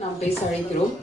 நாம் பேச அழைக்கிறோம்.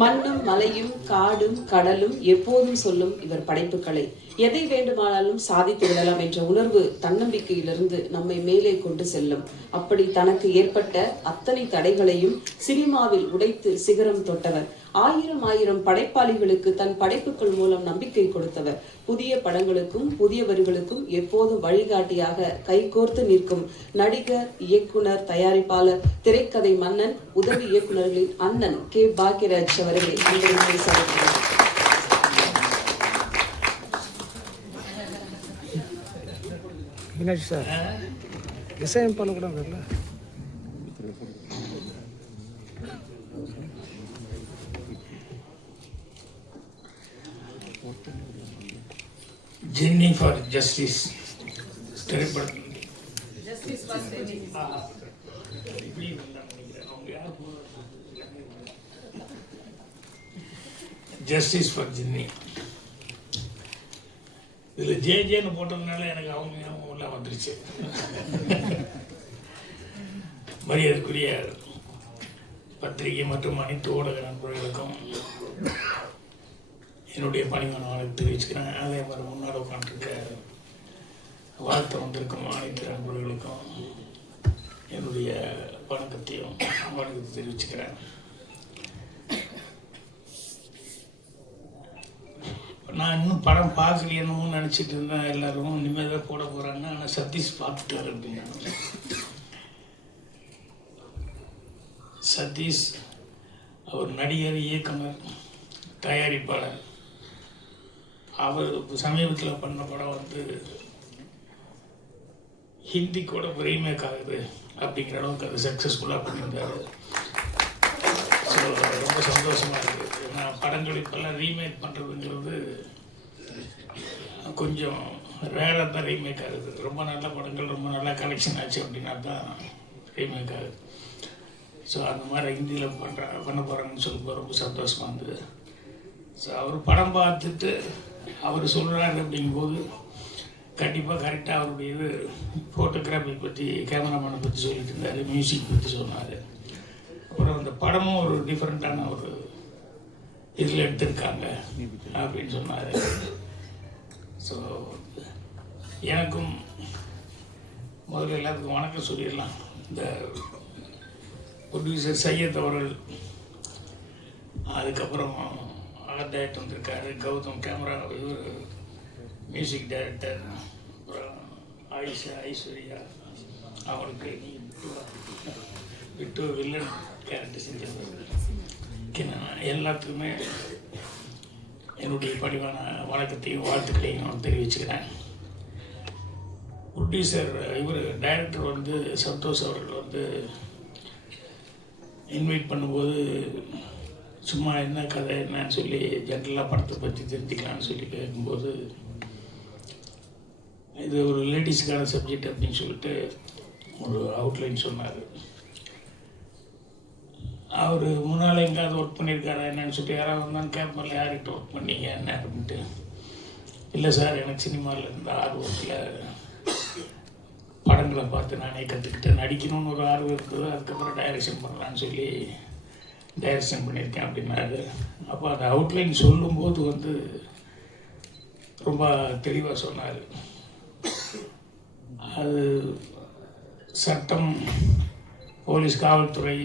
மண்ணும் மலையும் காடும் கடலும் எப்போதும் சொல்லும் இவர் படைப்புகளை எதை வேண்டுமானாலும் சாதித்து விடலாம் என்ற உணர்வு தன்னம்பிக்கையிலிருந்து நம்மை மேலே கொண்டு செல்லும். அப்படி தனக்கு ஏற்பட்ட அத்தனை தடைகளையும் சினிமாவில் உடைத்து சிகரம் தொட்டவர். ஆயிரம் படைப்பாளிகளுக்கு தன் படைப்புகள் மூலம் நம்பிக்கை கொடுத்தவர். புதிய படங்களுக்கும் புதியவர்களுக்கும் எப்போதும் வழிகாட்டியாக கைகோர்த்து நிற்கும் நடிகர், இயக்குனர், தயாரிப்பாளர், திரைக்கதை மன்னன், உதவி இயக்குநர்களின் அண்ணன் கே. பாக்யராஜ் அவர்களை மீனாட்சி சார் இசையமைப்பாள கூட வரல. ஜென்னி ஃபார் ஜஸ்டிஸ் திரைப்படம் ஜஸ்டிஸ் ஃபார் ஜென்னி. இதில் ஜேன்னு போட்டதுனால எனக்கு அவங்க உள்ள வந்துருச்சு. மரியாதைக்குரிய பத்திரிகை மற்றும் அனைத்து ஊடக நண்பர்களுக்கும் என்னுடைய பணிவான வாழ்த்து தெரிவிச்சுக்கிறேன். அதே மாதிரி முன்னாடி உட்காந்துருக்க வாழ்த்து வந்திருக்கும் அனைத்து நண்பர்களுக்கும் என்னுடைய வணக்கத்தையும் தெரிவிச்சுக்கிறேன். நான் இன்னும் படம் பார்க்கலையேன்னு நினச்சிட்டு இருந்தேன். எல்லோரும் இனிமேல் தான் போட போகிறாங்க. ஆனால் சதீஷ் பார்த்துட்டார் அப்படின்னா. சதீஷ் அவர் நடிகர், இயக்குனர், தயாரிப்பாளர். அவர் சமீபத்தில் பண்ண படம் வந்து ஹிந்தி கூட ரீமேக் ஆகுது அப்படிங்கிற அளவுக்கு அது சக்ஸஸ்ஃபுல்லாக பண்ணியிருந்தார். ஸோ ரொம்ப சந்தோஷமாக இருக்குது. ஏன்னா படங்கள் இப்போல்லாம் ரீமேக் பண்ணுறதுங்கிறது கொஞ்சம் ரேராக தான் ரீமேக் ஆகுது. ரொம்ப நல்ல படங்கள் ரொம்ப நல்லா கலெக்ஷன் ஆச்சு அப்படின்னா தான் ரீமேக் ஆகுது. ஸோ அந்த மாதிரி ஹிந்தியில் பண்ண போகிறாங்கன்னு சொல்லும்போது ரொம்ப சந்தோஷமாக இருந்தது. ஸோ அவர் படம் பார்த்துட்டு அவர் சொல்கிறாரு அப்படிங்கும்போது கண்டிப்பாக கரெக்டாக அவருடைய இது ஃபோட்டோகிராஃபி பற்றி, கேமராமேனை பற்றி சொல்லிட்டு இருந்தார், மியூசிக் பற்றி சொன்னார். அப்புறம் அந்த படமும் ஒரு டிஃப்ரெண்ட்டான ஒரு இதில் எடுத்திருக்காங்க அப்படின்னு சொன்னார். ஸோ எனக்கும் முதல்ல எல்லாத்துக்கும் வணக்கம் சொல்லிடலாம். இந்த ப்ரொடியூசர் சையத் அவர்கள், அதுக்கப்புறம் ஆர்ட் டைரக்டர் வந்திருக்காரு கௌதம், கேமரா இவர் மியூசிக் டைரக்டர், அப்புறம் ஐஸ்வர்யா அவருக்கு விட்டு வில்லன் கேரக்டர் செஞ்சது. எல்லாத்துக்குமே என்னுடைய பணிவான வணக்கத்தையும் வாழ்த்துக்களையும் நான் தெரிவிச்சுக்கிறேன். ப்ரொடியூசர் இவர் டைரக்டர் வந்து சந்தோஷ் அவர்கள் வந்து இன்வைட் பண்ணும்போது சும்மா என்ன கதை என்னன்னு சொல்லி ஜென்ரலாக படத்தை பற்றி தெரிஞ்சுக்கலான்னு சொல்லி கேட்கும்போது இது ஒரு லேடிஸுக்கான சப்ஜெக்ட் அப்படின்னு சொல்லிட்டு ஒரு அவுட்லைன் சொன்னார். அவர் முன்னால் எங்கேயாவது ஒர்க் பண்ணியிருக்காரா என்னன்னு சொல்லிட்டு யாராவது வந்தாலும் கேட்பார்ல, யார்கிட்ட ஒர்க் பண்ணீங்க என்ன அப்படின்ட்டு. இல்லை சார், எனக்கு சினிமாவில் இருந்த ஆர்வத்தில் படங்களை பார்த்து நானே கற்றுக்கிட்டேன், நடிக்கணும்னு ஒரு ஆர்வம் இருக்குது, அதுக்கப்புறம் டைரக்ஷன் பண்ணலான்னு சொல்லி டைரக்ஷன் பண்ணியிருக்கேன் அப்படின்னாரு. அப்போ அந்த அவுட்லைன் சொல்லும்போது வந்து ரொம்ப தெளிவாக சொன்னார். அது சட்டம், போலீஸ், காவல்துறை,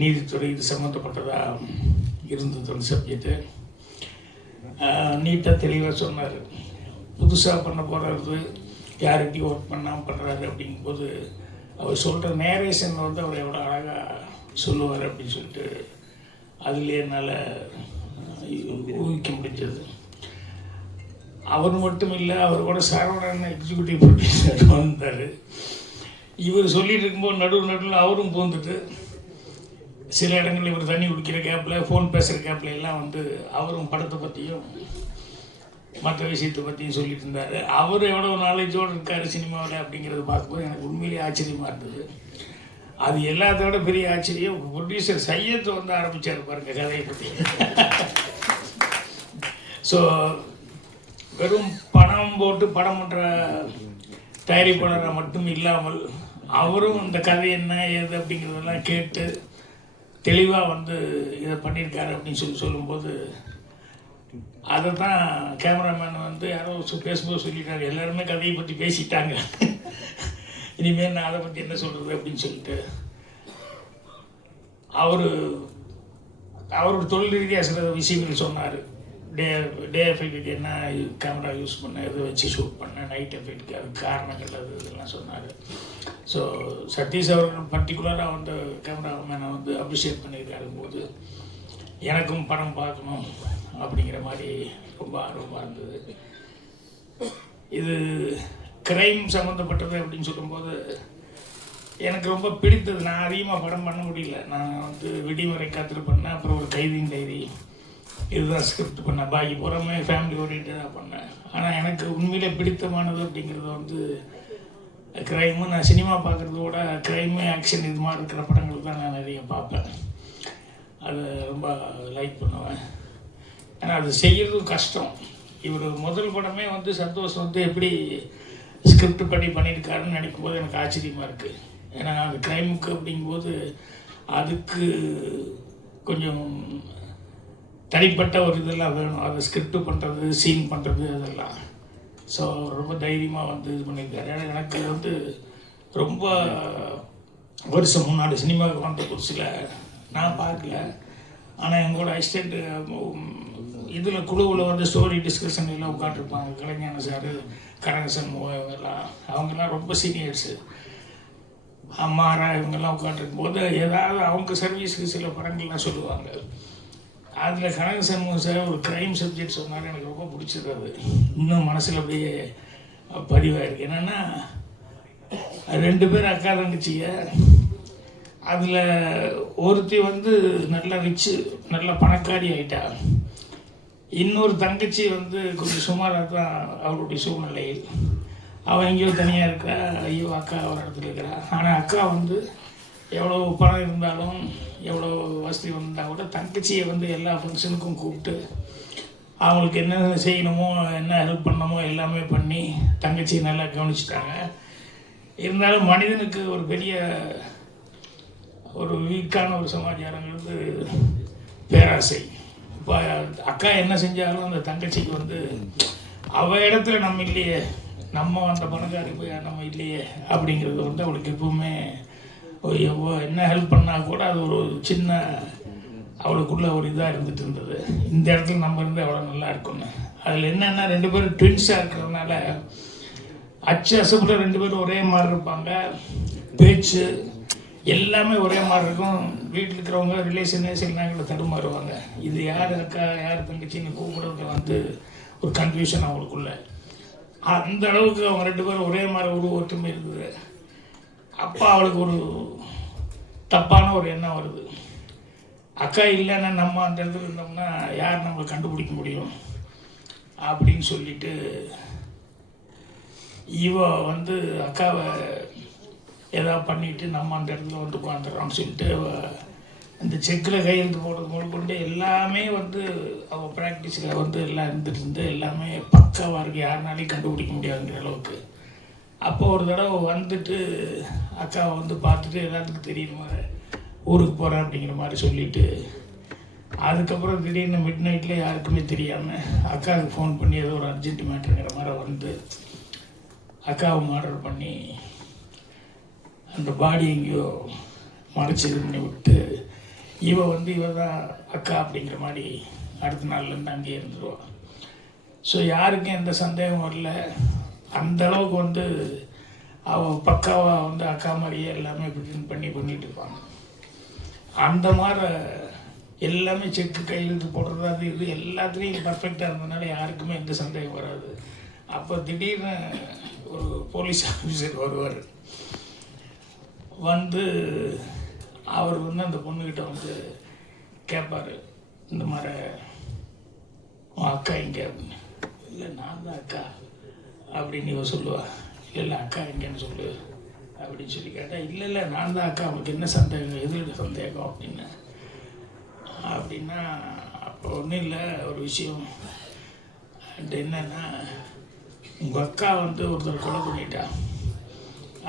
நீதித்துறை இது சம்மந்தப்பட்டதாக இருந்தது அந்த சப்ஜெக்டு. நீட்டாக தெளிவாக சொன்னார். புதுசாக பண்ண போகிறது, யார்கிட்டையும் ஒர்க் பண்ணாமல் பண்ணுறாரு அப்படிங்கும்போது அவர் சொல்கிற நேரேஷன் வந்து அவர் எவ்வளோ அழகாக சொல்லுவார் அப்படின்னு சொல்லிட்டு அதுலேயே என்னால் ஊகிக்க முடிஞ்சது. அவர் மட்டும் இல்லை, அவர் கூட சரவணன் எக்ஸிக்யூட்டிவ் ப்ரொடியூசர் வந்தார். இவர் சொல்லிட்டு இருக்கும்போது நடுவில் அவரும் போந்துட்டு சில இடங்களில் இவர் தண்ணி குடிக்கிற கேப்பில், ஃபோன் பேசுகிற கேப்பில் எல்லாம் வந்து அவரும் படத்தை பற்றியும் மற்ற விஷயத்தை பற்றியும் சொல்லிட்டு இருந்தார். அவர் எவ்வளோ நாலேஜோடு இருக்கார் சினிமாவில் அப்படிங்கிறத பார்க்கும்போது எனக்கு உண்மையிலேயே ஆச்சரியமாக இருந்தது. அது எல்லாத்தோட பெரிய ஆச்சரியம் ப்ரொடியூசர் சையத்தை வந்து ஆரம்பித்தார் பாருங்க கதையை பற்றி. ஸோ வெறும் பணம் போட்டு படம் பண்ணுற தயாரிப்பாளராக மட்டும் இல்லாமல் அவரும் இந்த கதை என்ன ஏது அப்படிங்கிறதெல்லாம் கேட்டு தெளிவாக வந்து இதை பண்ணியிருக்காரு அப்படின்னு சொல்லும்போது அதை தான் கேமராமேன் வந்து யாரோ பேசும்போது சொல்லிட்டாங்க, எல்லாருமே கதையை பற்றி பேசிட்டாங்க, இனிமேல் நான் அதை பற்றி என்ன சொல்கிறது அப்படின்னு சொல்லிட்டு அவர் தொழில் ரீதியாக சில விஷயங்கள் சொன்னார். டே எஃபெக்ட்டுக்கு என்ன கேமரா யூஸ் பண்ண, இதை வச்சு ஷூட் பண்ண, நைட் எஃபெக்ட்டுக்கு அது காரணங்கள் அது இதெல்லாம் சொன்னார். ஸோ சதீஷ் அவர்கள் பர்டிகுலராக வந்து கேமராமேனை வந்து அப்ரிஷியேட் பண்ணியிருக்காரு போது எனக்கும் படம் பார்க்கணும் அப்படிங்கிற மாதிரி ரொம்ப ஆர்வமாக இருந்தது. இது கிரைம் சம்மந்தப்பட்டது அப்படின்னு சொல்லும்போது எனக்கு ரொம்ப பிடித்தது. நான் அதிகமாக படம் பண்ண முடியல. நான் வந்து விடிமுறை காத்திரு பண்ணேன், அப்புறம் ஒரு கைதியின் டைரி, இதுதான் ஸ்கிரிப்ட் பண்ணேன். பாக்கி பூராமே ஃபேமிலி ஓரியன்டாக பண்ணேன். ஆனால் எனக்கு உண்மையிலே பிடித்தமானது அப்படிங்கிறது வந்து கிரைமு. நான் சினிமா பார்க்குறதோட கிரைமு ஆக்ஷன் இது மாதிரி இருக்கிற படங்கள் தான் நான் நிறைய பார்ப்பேன். அதை ரொம்ப லைக் பண்ணுவேன். ஏன்னா அது செய்கிறதும் கஷ்டம். இவர் முதல் படமே வந்து சந்தோஷ் வந்து எப்படி ஸ்கிரிப்ட் பண்ணியிருக்காருன்னு நினைக்கும் போது எனக்கு ஆச்சரியமாக இருக்குது. ஏன்னா அது கிரைமுக்கு அப்படிங்கும்போது அதுக்கு கொஞ்சம் தனிப்பட்ட ஒரு இதெல்லாம் வேணும். அதை ஸ்கிரிப்ட் பண்ணுறது, சீன் பண்ணுறது அதெல்லாம். ஸோ ரொம்ப தைரியமாக வந்து இது பண்ணியிருக்காரு. ஏன்னா எனக்கு வந்து ரொம்ப வருஷம் முன்னாடி சினிமாவுக்கு வந்த புதுசில் நான் பார்க்கல. ஆனால் எங்களோட அசிஸ்டண்ட் இதில் குழுவில் வந்து ஸ்டோரி டிஸ்கஷன் எல்லாம் உட்காந்துருப்பாங்க. கலைஞான சார், கனகசன் அவங்கெல்லாம் ரொம்ப சீனியர்ஸு. அம்மாரா இவங்கெல்லாம் உட்காந்துருக்கும் போது ஏதாவது அவங்க சர்வீஸுக்கு சில படங்கள்லாம் சொல்லுவாங்க. அதில் கனகசன் சார் ஒரு க்ரைம் சப்ஜெக்ட் சொன்னார். எனக்கு ரொம்ப பிடிச்சது. அது இன்னும் மனசில் அப்படியே பதிவாயிருக்கு. என்னென்னா 2 பேர் அக்கா தங்கச்சிங்க. அதில் ஒருத்தி வந்து நல்லா ரிச்சு, நல்ல பணக்காரி ஆகிட்டா. இன்னொரு தங்கச்சி வந்து கொஞ்சம் சுமாராக தான் அவருடைய சூழ்நிலையில். அவன் எங்கேயோ தனியாக இருக்கிறா. ஐயோ அக்கா ஒரு இடத்துல இருக்கிறா. ஆனால் அக்கா வந்து எவ்வளோ பணம் இருந்தாலும் எவ்வளோ வசதி வந்தால் கூட தங்கச்சியை வந்து எல்லா ஃபங்க்ஷனுக்கும் கூப்பிட்டு அவங்களுக்கு என்ன செய்யணுமோ, என்ன ஹெல்ப் பண்ணணுமோ எல்லாமே பண்ணி தங்கச்சியை நல்லா கவனிச்சிட்டாங்க. இருந்தாலும் மனிதனுக்கு ஒரு பெரிய ஒரு வீக்கான ஒரு சமாச்சாரங்கிறது பேராசை. இப்போ அக்கா என்ன செஞ்சாலும் அந்த தங்கச்சிக்கு வந்து அவள் இடத்துல நம்ம இல்லையே, நம்ம அந்த பணக்காரி போய் நம்ம இல்லையே அப்படிங்கிறது வந்து அவளுக்கு எப்பவுமே என்ன ஹெல்ப் பண்ணால் கூட அது ஒரு சின்ன அவளுக்குள்ள ஒரு இதாக இருந்துட்டு இருந்தது. இந்த இடத்துல நம்ம இருந்து அவ்வளோ நல்லா இருக்கும்னு. அதில் என்னென்னா 2 பேரும் ட்வின்ஸாக இருக்கிறதுனால அச்சு அசப்பில் 2 பேரும் ஒரே மாதிரி இருப்பாங்க. பேச்சு எல்லாமே ஒரே மாதிரி இருக்கும். வீட்டில் இருக்கிறவங்க ரிலேஷன்லாம் தடுமாறுவாங்க. இது யார் அக்கா யார் தங்கச்சின்னு கூப்பிடுறதுல வந்து ஒரு கன்ஃபியூஷன் அவங்களுக்குள்ள. அந்த அளவுக்கு அவங்க 2 பேரும் ஒரே மாதிரி ஒரு ஒற்றுமை இருந்தது. அப்போ அவளுக்கு ஒரு தப்பான ஒரு எண்ணம் வருது. அக்கா இல்லைன்னா நம்ம அந்த இடத்துல இருந்தோம்னா யார் நம்மளை கண்டுபிடிக்க முடியும் அப்படின்னு சொல்லிட்டு இவ வந்து அக்காவை ஏதாவது பண்ணிவிட்டு நம்ம அந்த இடத்துல வந்து உட்காந்துடுறோம்னு சொல்லிட்டு இந்த செக்கில் கையெழுத்து போடுறது முதற்கொண்டு எல்லாமே வந்து அவள் ப்ராக்டிஸில் வந்து எல்லாம் இருந்துட்டு எல்லாமே பக்காவாக இருக்குது. யாருனாலையும் கண்டுபிடிக்க முடியாதுங்கிற அளவுக்கு. அப்போ ஒரு தடவை வந்துட்டு அக்காவை வந்து பார்த்துட்டு எல்லாத்துக்கும் தெரியுமா ஊருக்கு போகிறேன் அப்படிங்கிற மாதிரி சொல்லிவிட்டு அதுக்கப்புறம் திடீர்னு மிட் நைட்டில் யாருக்குமே தெரியாமல் அக்காவுக்கு ஃபோன் பண்ணி ஏதோ ஒரு அர்ஜென்ட் மேட்ருங்கிற மாதிரி வந்து அக்காவை மர்டர் பண்ணி அந்த பாடி எங்கேயோ மறைச்சி இது பண்ணி விட்டு இவ தான் அக்கா அப்படிங்கிற மாதிரி அடுத்த நாள்லேருந்து அங்கேயே இருந்துருவாள். ஸோ யாருக்கும் எந்த சந்தேகம் வரல. அந்த அளவுக்கு வந்து அவள் பக்காவாக வந்து அக்கா மாதிரியே எல்லாமே ப்ரிட்டெண்ட் பண்ணிட்டு இருப்பாங்க. அந்த மாதிரி எல்லாமே செக்கு கையெழுத்து போடுறது அது இது எல்லாத்துலேயும் பர்ஃபெக்டாக இருந்ததுனால யாருக்குமே எந்த சந்தேகம் வராது. அப்போ திடீர்னு ஒரு போலீஸ் ஆஃபீஸர் வருவார். வந்து அவர் வந்து அந்த பொண்ணுக்கிட்ட வந்து கேட்பார், இந்த மாதிரி உன் அக்கா எங்கே அப்படின்னு. இல்லை நான் தான் அக்கா அப்படின்னு இவ சொல்லுவாள். இல்லை அக்கா எங்கேன்னு சொல்லு அப்படின்னு சொல்லி கேட்டால் இல்லை நான் தான் அக்கா, அவங்களுக்கு என்ன சந்தேகம், எதிர்க்க சந்தேகம் அப்படின்னா அப்போ ஒன்றும் இல்லை ஒரு விஷயம் என்னன்னா உங்கள் அக்கா வந்து ஒருத்தர் கொலை பண்ணிட்டா,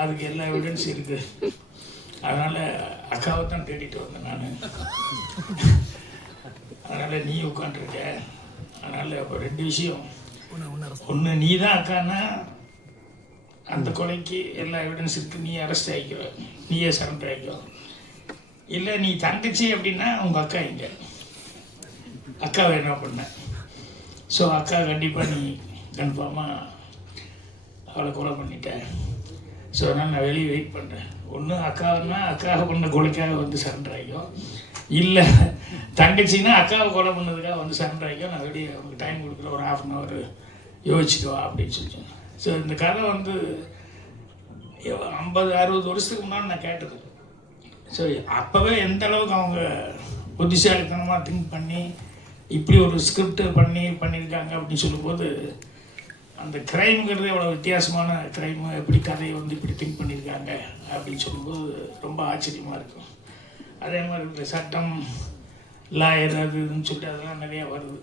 அதுக்கு எல்லா எவிடன்ஸ் இருக்குது அதனால் அக்காவை தான் தேடிட்டு வந்தேன் நான். அதனால் நீ உட்காந்துருக்க. அதனால் இப்போ 2 விஷயம். ஒன்று, நீ தான் அக்கான்னா அந்த கொலைக்கு எல்லா எவிடன்ஸ் இருக்குது, நீ அரெஸ்ட் ஆகிக்கோ, நீயே சரண்டர் ஆகிக்கோ. இல்லை நீ தங்கச்சி அப்படின்னா உங்கள் அக்கா இங்கே, அக்காவை என்ன பண்ண? ஸோ அக்கா கண்டிப்பாக நீ கன்ஃபார்மாக அவளை கொலை பண்ணிட்டேன். ஸோ அதனால் நான் வெளியே வெயிட் பண்ணுறேன். ஒன்று அக்காவுன்னா அக்காவை பண்ண கொலைக்காக வந்து சரண்டர் ஆகிக்கும், இல்லை தங்கச்சின்னா அக்காவை கொலை பண்ணதுக்காக வந்து சரண்டர் ஆகிக்கும். நான் வெளியே அவங்களுக்கு டைம் கொடுக்குற ஒரு 1/2 அன் ஹவர் யோசிச்சுட்டு வா அப்படின்னு சொல்லிட்டேன். ஸோ இந்த கதை வந்து 50-60 வருஷத்துக்கு முன்னாடி நான் கேட்டது. ஸோ அப்போவே எந்த அளவுக்கு அவங்க புத்திசாலித்தனமாக திங்க் பண்ணி இப்படி ஒரு ஸ்கிரிப்ட் பண்ணியிருக்காங்க அப்படின்னு சொல்லும்போது, அந்த க்ரைம்ங்கிறது எவ்வளோ வித்தியாசமான க்ரைமு, எப்படி கதையை வந்து இப்படி திங்க் பண்ணியிருக்காங்க அப்படின்னு சொல்லும்போது ரொம்ப ஆச்சரியமாக இருக்கும். அதே மாதிரி இந்த சட்டம், லாயர், அது இதுன்னு சொல்லிட்டு அதெல்லாம் நிறையா வருது.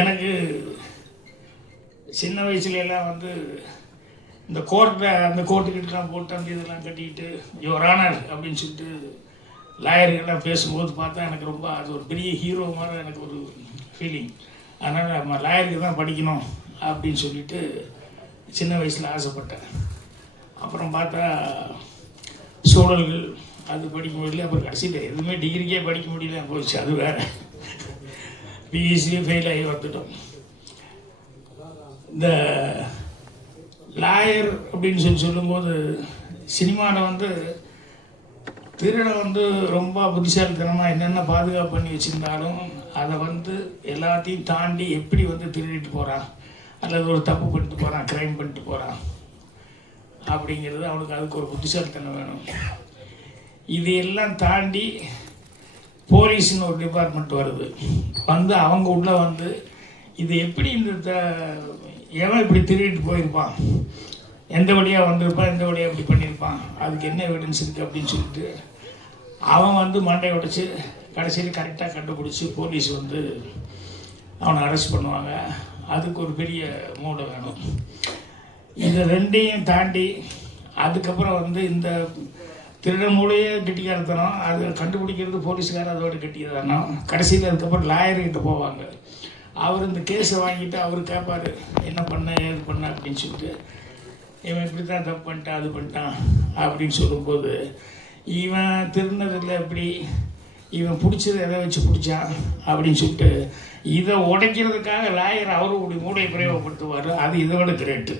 எனக்கு சின்ன வயசுலலாம் வந்து இந்த அந்த கோர்ட்டுக்கிட்டலாம் போட்டு அந்த இதெல்லாம் கட்டிக்கிட்டு யுவர் ஆனர் அப்படின்னு சொல்லிட்டு லாயர்கள்லாம் பேசும்போது பார்த்தா எனக்கு ரொம்ப அது ஒரு பெரிய ஹீரோ மாதிரி எனக்கு ஒரு ஃபீலிங். அதனால் நம்ம லாயருக்கு தான் படிக்கணும் அப்படின்னு சொல்லிட்டு சின்ன வயசில் ஆசைப்பட்டேன். அப்புறம் பார்த்தா சூழல்கள் அது படிக்க முடியல. அப்புறம் கடைசியில் எதுவுமே டிகிரிக்கே படிக்க முடியல போச்சு. அது வேறு பிஎஸ்சியே ஃபெயில் ஆகி வந்துட்டோம். இந்த லாயர் அப்படின்னு சொல்லும்போது சினிமாவில் வந்து திருடனை வந்து ரொம்ப புத்திசாலித்தனமாக என்னென்ன பாதுகாப்பு பண்ணி வச்சுருந்தாலும் அதை வந்து எல்லாத்தையும் தாண்டி எப்படி வந்து திருடிட்டு போகிறான், அல்லது ஒரு தப்பு பண்ணிட்டு போகிறான், க்ரைம் பண்ணிட்டு போகிறான் அப்படிங்கிறது அவனுக்கு அதுக்கு ஒரு புத்திசாலித்தனம் வேணும். இது எல்லாம் தாண்டி போலீஸ்னு ஒரு டிபார்ட்மெண்ட் வருது. வந்து அவங்க உள்ளே வந்து இது எப்படி இந்த எவன் இப்படி திருடிட்டு போயிருப்பான், எந்த வழியாக வந்திருப்பான், எந்த வழியாக இப்படி பண்ணியிருப்பான், அதுக்கு என்ன எவிடன்ஸ் இருக்குது அப்படின்னு சொல்லிட்டு அவன் வந்து மண்டையை உடைச்சி கடைசியில் கரெக்டாக கண்டுபிடிச்சி போலீஸ் வந்து அவனை அரெஸ்ட் பண்ணுவாங்க. அதுக்கு ஒரு பெரிய மூளை வேணும். இது ரெண்டையும் தாண்டி அதுக்கப்புறம் வந்து இந்த திருட மூளையே கெட்டிக்காரத்தனம், அதை கண்டுபிடிக்கிறது போலீஸ்காரர் அதோட கெட்டிக்காரத்தனம். கடைசியில் அதுக்கப்புறம் லாயர்கிட்ட போவாங்க. அவர் இந்த கேஸை வாங்கிட்டு அவர் கேட்பார், என்ன பண்ண ஏது பண்ண அப்படின்னு சொல்லிட்டு. இவன் இப்படி தான் தப்பு பண்ணிட்டான், அது பண்ணிட்டான் அப்படின்னு சொல்லும்போது, இவன் திருநதில் எப்படி இவன் பிடிச்சது எதை வச்சு பிடிச்சான் அப்படின்னு சொல்லிட்டு இதை உடைக்கிறதுக்காக லாயர் அவருடைய மூளையை பிரயோகப்படுத்துவார். அது இதை விட கிரேட்டு.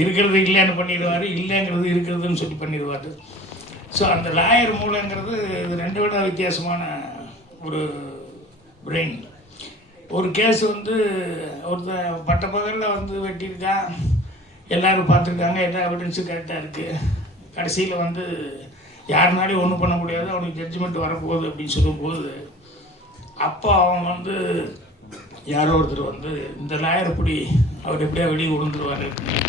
இருக்கிறது இல்லைன்னு பண்ணிடுவார், இல்லைங்கிறது இருக்கிறதுன்னு சொல்லி பண்ணிடுவார். ஸோ அந்த லாயர் மூளைங்கிறது இது 2 விட வித்தியாசமான ஒரு பிரெயின். ஒரு கேஸ் வந்து ஒருத்தர் பட்ட பகலில் வந்து வெட்டியிருக்கான், எல்லோரும் பார்த்துருக்காங்க, எல்லா எவிடன்ஸும் கரெக்டாக இருக்குது. கடைசியில் வந்து யாருனாலையும் ஒன்றும் பண்ண முடியாது, அவனுக்கு ஜட்ஜ்மெண்ட் வரப்போகுது அப்படின்னு சொல்லும்போது, அப்போ அவன் வந்து யாரோ ஒருத்தர் வந்து இந்த லாயர் எப்படி அவர் எப்படியா வெளியே விழுந்துருவார் அப்படின்னு.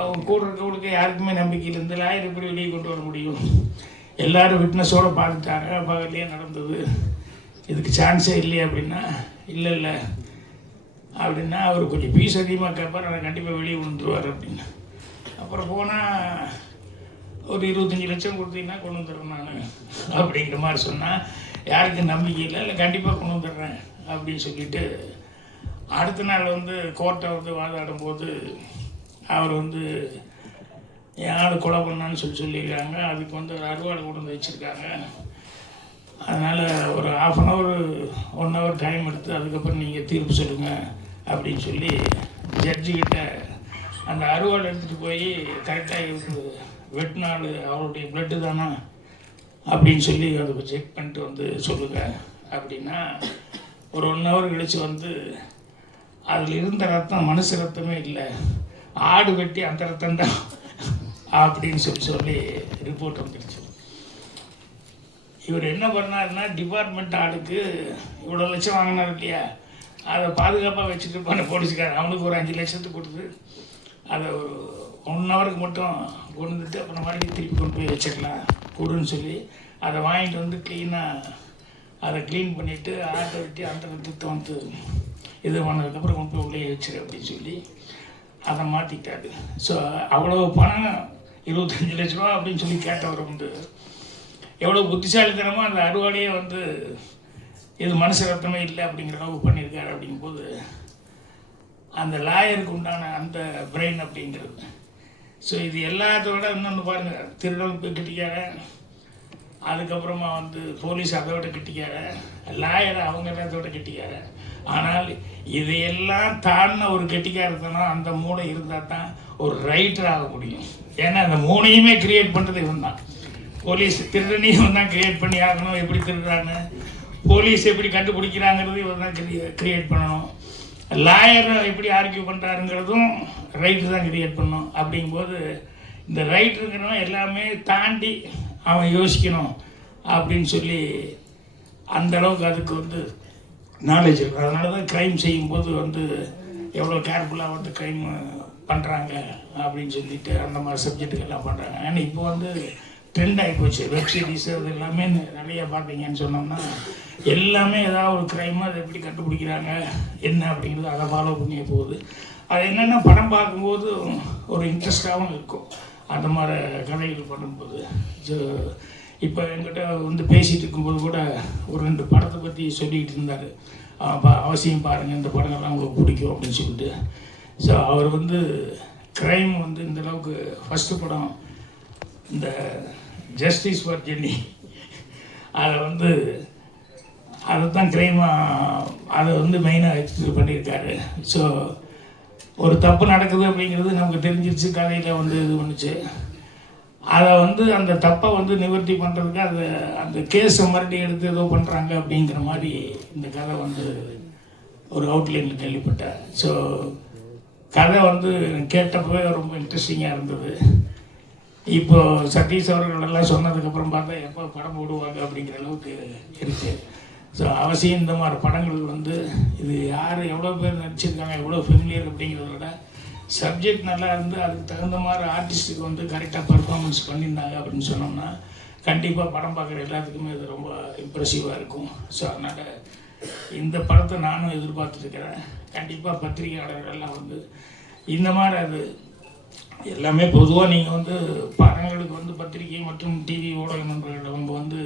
அவங்க கூட இருக்கவங்களுக்கு யாருக்குமே நம்பிக்கை இல்லை, இந்த லாயர் எப்படி வெளியே கொண்டு வர முடியும், எல்லோரும் விட்னஸோடு பார்த்துட்டாங்க, பகல்லையே நடந்தது, இதுக்கு சான்ஸே இல்லையே அப்படின்னா, இல்லை அப்படின்னா அவர் கொஞ்சம் ஃபீஸ் அதிகமாக கேட்பார், அதை கண்டிப்பாக வெளியே விழுந்துருவார் அப்படின்னு. அப்புறம் போனால் ஒரு 25 லட்சம் கொடுத்தீங்கன்னா கொண்டு வந்துடுறேன் நான் அப்படிங்கிற மாதிரி சொன்னால் யாருக்கும் நம்பிக்கை இல்லை கண்டிப்பாக கொண்டு வந்துடுறேன் அப்படின்னு சொல்லிட்டு அடுத்த நாள் வந்து கோர்ட்டை வந்து வாதாடும்போது அவர் வந்து யார் கொலை பண்ணான்னு சொல்லியிருக்காங்க. அதுக்கு வந்து ஒரு அறுவாடு கொண்டு வந்து வச்சுருக்காங்க. அதனால் ஒரு 1/2 அன் ஹவர் 1 ஹவர் டைம் எடுத்து அதுக்கப்புறம் நீங்கள் தீர்ப்பு சொல்லுங்கள் அப்படின்னு சொல்லி ஜட்ஜுக்கிட்ட அந்த அறுவாடு எடுத்துகிட்டு போய் கரெக்டாக இருக்குது வெட்டினாள் அவருடைய பிளட்டு தானா அப்படின்னு சொல்லி அதை செக் பண்ணிட்டு வந்து சொல்லுங்கள் அப்படின்னா ஒரு 1 ஹவர் கழித்து வந்து அதில் இருந்த ரத்தம் மனுஷ ரத்தமே இல்லை, ஆடு வெட்டி அந்த ரத்தம் தான் அப்படின்னு சொல்லி ரிப்போர்ட் வந்துடுச்சு. இவர் என்ன பண்ணாருன்னா டிபார்ட்மெண்ட் ஆளுக்கு இவ்வளோ லட்சம் வாங்கினார் இல்லையா, அதை பாதுகாப்பாக வச்சுட்டு போன போலீஸ்காரன் அவனுக்கு ஒரு 5 லட்சத்துக்கு கொடுத்து அதை ஒரு 1 ஹவருக்கு மட்டும் கொண்டு வந்துட்டு அப்புறம் மறுபடியும் திருப்பி கொண்டு போய் வச்சிடலாம் கொடுன்னு சொல்லி அதை வாங்கிட்டு வந்து க்ளீனாக அதை க்ளீன் பண்ணிவிட்டு ஆட்டை வெட்டி அந்த ரத்தத்தை வந்து இது பண்ணதுக்கப்புறம் கொண்டு போய் உள்ளே வச்சிரு அப்படின்னு சொல்லி அதை மாற்றிக்கிட்டாரு. ஸோ அவ்வளோ பணம் 25 லட்ச ரூபா அப்படின்னு சொல்லி கேட்டவர் வந்து எவ்வளோ புத்திசாலித்தனமாக அந்த அறுவாடையே வந்து இது மனுஷ ரத்தமே இல்லை அப்படிங்கிற அளவுக்கு பண்ணியிருக்காரு. அப்படிங்கும்போது அந்த லாயருக்கு உண்டான அந்த பிரெயின் அப்படிங்கிறது. ஸோ இது எல்லாத்தோட இன்னொன்று பாருங்கள், திருடன் போய் கிட்டிக்கார, அதுக்கப்புறமா வந்து போலீஸ் அதோட கிட்டிக்கார, லாயரை அவங்க எல்லாத்தோட கிட்டிக்கார. ஆனால் இதையெல்லாம் தாண்டின ஒரு கெட்டிக்காரத்தனம் அந்த மூளை இருந்தால் தான் ஒரு ரைட்டர் ஆக முடியும். ஏன்னா அந்த மூணையுமே கிரியேட் பண்ணுறது இவன் தான். போலீஸ் திருடனையும் தான் கிரியேட் பண்ணி ஆகணும், எப்படி திருடுறான்னு, போலீஸ் எப்படி கண்டுபிடிக்கிறாங்கிறது இவன் தான் கிரியேட் பண்ணணும், லாயர் எப்படி ஆர்கியூ பண்ணுறாருங்கிறதும் ரைட்டு தான் கிரியேட் பண்ணணும். அப்படிங்கும்போது இந்த ரைட்டருங்கிறவன் எல்லாமே தாண்டி அவன் யோசிக்கணும் அப்படின்னு சொல்லி அந்த அளவுக்கு அதுக்கு வந்து நாலேஜ் இருக்கும். அதனால தான் க்ரைம் செய்யும்போது வந்து எவ்வளோ கேர்ஃபுல்லாக வந்து க்ரைம் பண்ணுறாங்க அப்படின்னு சொல்லிட்டு அந்த மாதிரி சப்ஜெக்ட்டுக்கெல்லாம் பண்ணுறாங்க. ஏன்னா இப்போ வந்து ட்ரெண்ட் ஆகி போச்சு, வெப் சீரிஸ் அது எல்லாமே நிறைய பார்த்தீங்கன்னு சொன்னோம்னா எல்லாமே ஏதாவது ஒரு க்ரைமு அதை எப்படி கண்டுபிடிக்கிறாங்க என்ன அப்படிங்கிறது அதை ஃபாலோ பண்ணியே போகுது. அது என்னென்னா படம் பார்க்கும்போது ஒரு இன்ட்ரெஸ்டாகவும் இருக்கும் அந்த மாதிரி கதைகள் பண்ணும்போது. ஸோ இப்போ என்கிட்ட வந்து பேசிகிட்டு இருக்கும்போது கூட ஒரு 2 படத்தை பற்றி சொல்லிக்கிட்டு இருந்தார். அவசியம் பாருங்கள், இந்த படங்கள்லாம் உங்களுக்கு பிடிக்கும் அப்படின்னு சொல்லிட்டு. ஸோ அவர் வந்து க்ரைம் வந்து இந்தளவுக்கு ஃபஸ்ட்டு படம் இந்த ஜஸ்டிஸ் ஃபார் ஜென்னி, அதை வந்து அதை தான் க்ரைமாக அதை வந்து மெயினாக எக்ஸ்பிளைன் பண்ணியிருக்காரு. ஸோ ஒரு தப்பு நடக்குது அப்படிங்கிறது நமக்கு தெரிஞ்சிருச்சு, கதையில் வந்து இது பண்ணுச்சு. அதை வந்து அந்த தப்பை வந்து நிவர்த்தி பண்ணுறதுக்கு அதை அந்த கேஸை மறுபடியும் எடுத்து ஏதோ பண்ணுறாங்க அப்படிங்கிற மாதிரி இந்த கதை வந்து ஒரு அவுட்லைனில் கேள்விப்பட்டேன். ஸோ கதை வந்து கேட்டப்பவே ரொம்ப இன்ட்ரெஸ்டிங்காக இருந்தது. இப்போ சதீஷ் அவர்களெல்லாம் சொன்னதுக்கப்புறம் பார்த்தா எப்போ படம் போடுவாங்க அப்படிங்கிற அளவுக்கு இருக்குது. ஸோ அவசியம் இந்த மாதிரி படங்களுக்கு வந்து இது யார் எவ்வளோ பேர் நடிச்சிருக்காங்க, எவ்வளோ ஃபெமிலியர் அப்படிங்கிறத விட சப்ஜெக்ட் நல்லா இருந்து அதுக்கு தகுந்த மாதிரி ஆர்டிஸ்ட்டுக்கு வந்து கரெக்டாக பர்ஃபார்மன்ஸ் பண்ணியிருந்தாங்க அப்படின்னு சொன்னோம்னா கண்டிப்பாக படம் பார்க்குற எல்லாத்துக்குமே இது ரொம்ப இம்ப்ரெசிவாக இருக்கும். ஸோ அதனால் இந்த படத்தை நானும் எதிர்பார்த்துருக்கிறேன். கண்டிப்பாக பத்திரிகையாளர்கள்லாம் வந்து இந்த மாதிரி அது எல்லாமே பொதுவாக நீங்கள் வந்து படங்களுக்கு வந்து பத்திரிகை மற்றும் டிவி ஊடக நண்பர்கள் அவங்க வந்து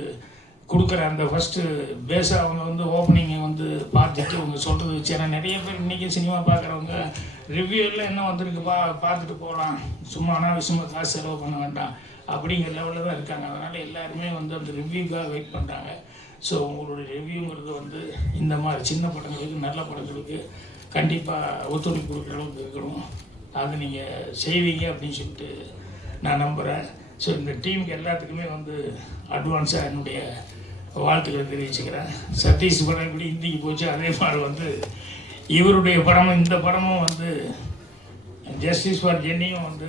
கொடுக்குற அந்த ஃபஸ்ட்டு பேஸாக அவங்க வந்து ஓப்பனிங்கை வந்து பார்த்துட்டு அவங்க சொல்கிறது வச்சு. ஏன்னா நிறைய பேர் இன்றைக்கி சினிமா பார்க்குறவங்க ரிவ்யூவில் என்ன வந்திருக்குப்பா பார்த்துட்டு போகலாம், சும்மா அனாவசியமாக காசு செலவு பண்ண வேண்டாம் அப்படிங்கிற லெவலில் தான் இருக்காங்க. அதனால் எல்லாருமே வந்து அந்த ரிவ்யூக்காக வெயிட் பண்ணுறாங்க. ஸோ உங்களுடைய ரிவ்யூங்கிறது வந்து இந்த மாதிரி சின்ன படங்களுக்கு நல்ல படங்களுக்கு கண்டிப்பாக ஒத்துழைப்பு கொடுக்குற அளவுக்கு இருக்கணும். அது நீங்கள் செய்வீங்க அப்படின்னு சொல்லிட்டு நான் நம்புகிறேன். ஸோ இந்த டீமுக்கு எல்லாத்துக்குமே வந்து அட்வான்ஸாக என்னுடைய வாழ்த்துக்களை தெரிவிச்சுக்கிறேன். சதீஷ் படம் எப்படி ஹிந்திக்கு போச்சு அதே மாதிரி வந்து இவருடைய படமும் இந்த படமும் வந்து ஜஸ்டிஸ் ஃபார் ஜென்னியும் வந்து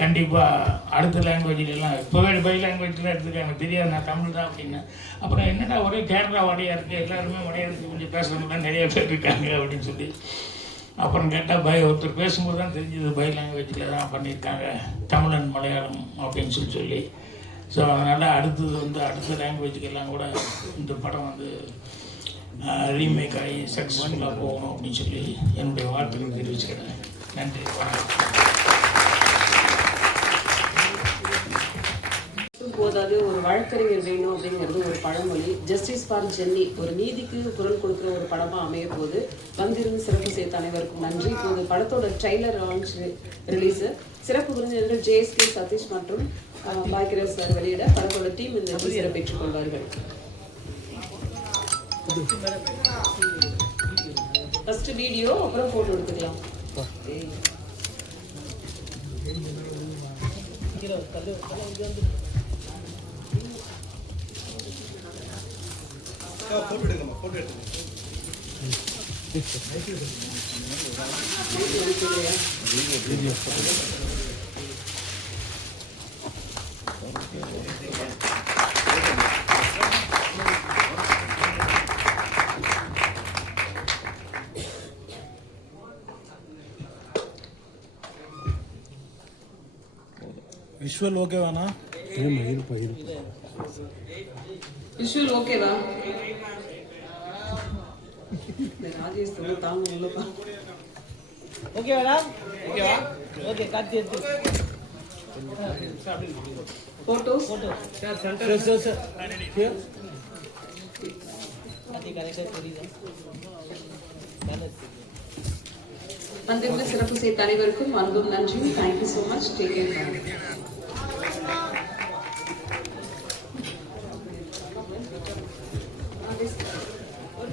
கண்டிப்பாக அடுத்த லாங்குவேஜ்லாம் இப்போவே பை லாங்குவேஜ்லாம் எடுத்துக்காங்க, தெரியாது நான் தமிழ் தான் அப்படின்னு. அப்புறம் என்னடா ஒரே கேரளா வடையாக இருக்குது, எல்லாருமே வடையாக கொஞ்சம் பேசுகிறவங்களாம் நிறைய பேர் இருக்காங்க அப்படின்னு சொல்லி அப்புறம் கேட்டால் ஒருத்தர் பேசும்போது தான் தெரிஞ்சது பை லாங்குவேஜில் தான் பண்ணியிருக்காங்க, தமிழ் அண்ட் மலையாளம் அப்படின்னு சொல்லி. ஸோ அதனால் அடுத்தது வந்து அடுத்த லாங்குவேஜுக்கெல்லாம் கூட இந்த படம் வந்து ரீமேக் ஆகி சக்ஸஸ்ஃபுல்லாக போகணும் அப்படின்னு சொல்லி என்னுடைய வாழ்த்துக்களை தெரிவிச்சுக்கிறேன். நன்றி, போதாது ஒரு வழக்கறிஞர் வேணும் அப்படிங்கிறது ஒரு பழமொழி. ஜஸ்டிஸ் ஃபார் ஜென்னி ஒரு நீதிக்கு குரல் கொடுக்குற ஒரு படமாக அமைய போது வந்திருந்து சிறப்பு சேர்த்த அனைவருக்கும் நன்றி. இப்போது படத்தோட ட்ரெய்லர் லான்ச் ரிலீஸு சிறப்பு விருந்தினர்கள் JSK சதீஷ் மற்றும் பாக்கியராஜ் சார் வெளியிட படத்தோட டீம் இந்த விருதை பெற்றுக் கொள்வார்கள். ஃபர்ஸ்ட் வீடியோ அப்புறம் போட்டோ எடுத்துக்கலாம். போட்டோ எடுங்கம்மா, போட்டோ எடுங்க. விஷுவல் ஓகேவாண்ணா? இருப்பா விஷுவல் ஓகேவா? ராஜேஷ் தாங்க உள்ளப்பா. ஓகே மேடம், ஓகேவா? ஓகே, காட்சி எடுத்து போட்டோஸ் Sir, sir. Here. வந்திருந்த சிறப்பு செய்த அனைவருக்கும் அன்பும் நன்றியும். Thank you so much. Take care. ஒரு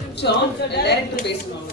நிமிஷம் டைரக்டர் பேசணும்.